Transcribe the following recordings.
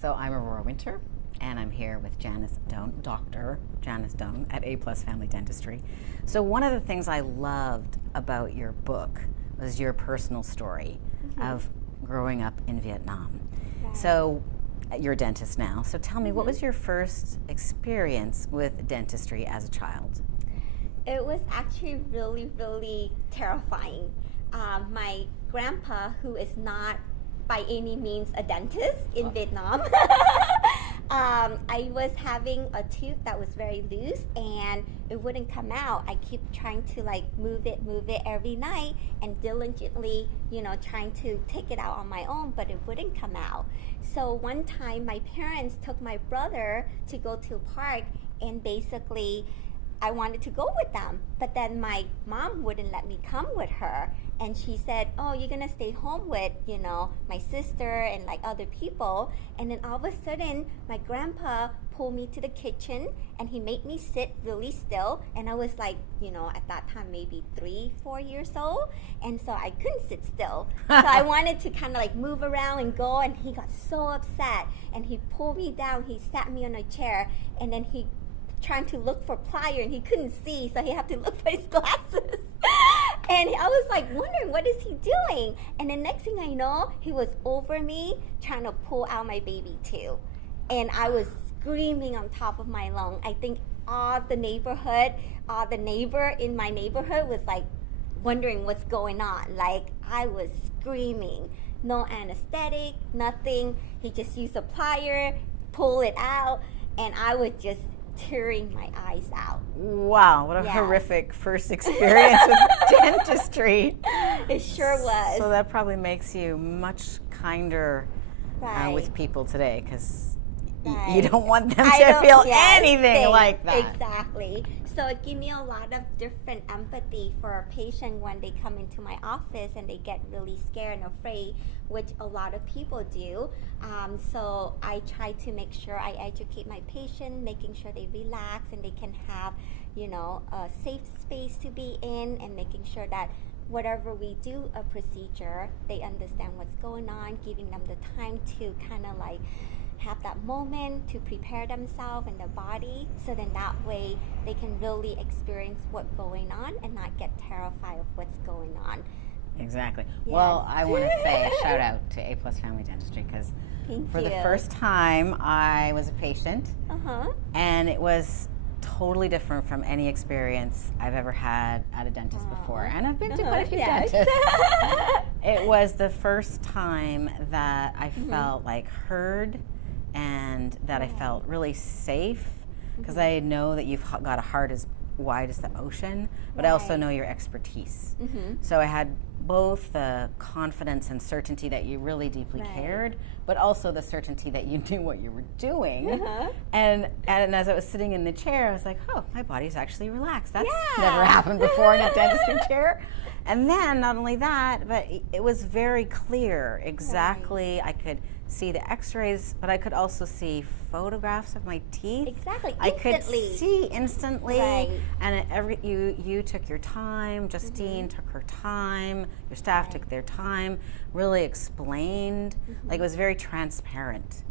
So I'm Aurora Winter, and I'm here with Janice Doan, Dr. Janice Doan at A Plus Family Dentistry. So one of the things I loved about your book was your personal story of growing up in Vietnam. Right. So you're a dentist now, so tell me, what was your first experience with dentistry as a child? It was actually really, really terrifying. My grandpa, who is not by any means a dentist in Vietnam, I was having a tooth that was very loose and it wouldn't come out. I keep trying to move it every night and diligently, trying to take it out on my own, but it wouldn't come out. So one time my parents took my brother to go to a park, and basically I wanted to go with them, but then my mom wouldn't let me come with her. And she said, oh, you're gonna stay home with, my sister and other people. And then all of a sudden, my grandpa pulled me to the kitchen and he made me sit really still. And I was at that time, maybe 3-4 years old. And so I couldn't sit still. So I wanted to kind of move around and go. And he got so upset and he pulled me down. He sat me on a chair, and then he trying to look for plier and he couldn't see, so he had to look for his glasses. And I was wondering, what is he doing? And the next thing I know, he was over me trying to pull out my baby tooth. And I was screaming on top of my lung. I think all the neighbor in my neighborhood was wondering what's going on. I was screaming. No anesthetic, nothing. He just used a plier, pull it out, and I was just tearing my eyes out. Wow, what a horrific first experience with dentistry. It sure was. So that probably makes you much kinder with people today, because you don't want them to feel anything like that. Exactly. So it gave me a lot of different empathy for a patient when they come into my office and they get really scared and afraid, which a lot of people do. So I try to make sure I educate my patient, making sure they relax and they can have, a safe space to be in, and making sure that whatever we do a procedure, they understand what's going on, giving them the time to kind of have that moment to prepare themselves and their body, so then that way they can really experience what's going on and not get terrified of what's going on. Exactly. Yes. Well, I want to say a shout out to A Plus Family Dentistry, because for the first time I was a patient, and it was totally different from any experience I've ever had at a dentist before. And I've been to quite a few dentists. It was the first time that I felt heard, and that I felt really safe, because I know that you've got a heart as wide as the ocean, but I also know your expertise. So I had both the confidence and certainty that you really deeply cared, but also the certainty that you knew what you were doing. And as I was sitting in the chair, I was like, oh, my body's actually relaxed. That's never happened before in a dentistry chair. And then not only that, but it was very clear exactly. I could see the x-rays, but I could also see photographs of my teeth. Exactly, I instantly. could see instantly. And you took your time, Justene took her time, your staff took their time, really explained. It was very transparent.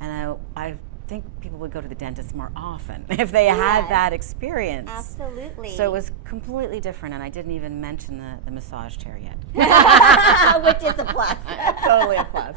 And I think people would go to the dentist more often if they had that experience. Absolutely. So it was completely different, and I didn't even mention the massage chair yet. Which is a plus. Totally a plus.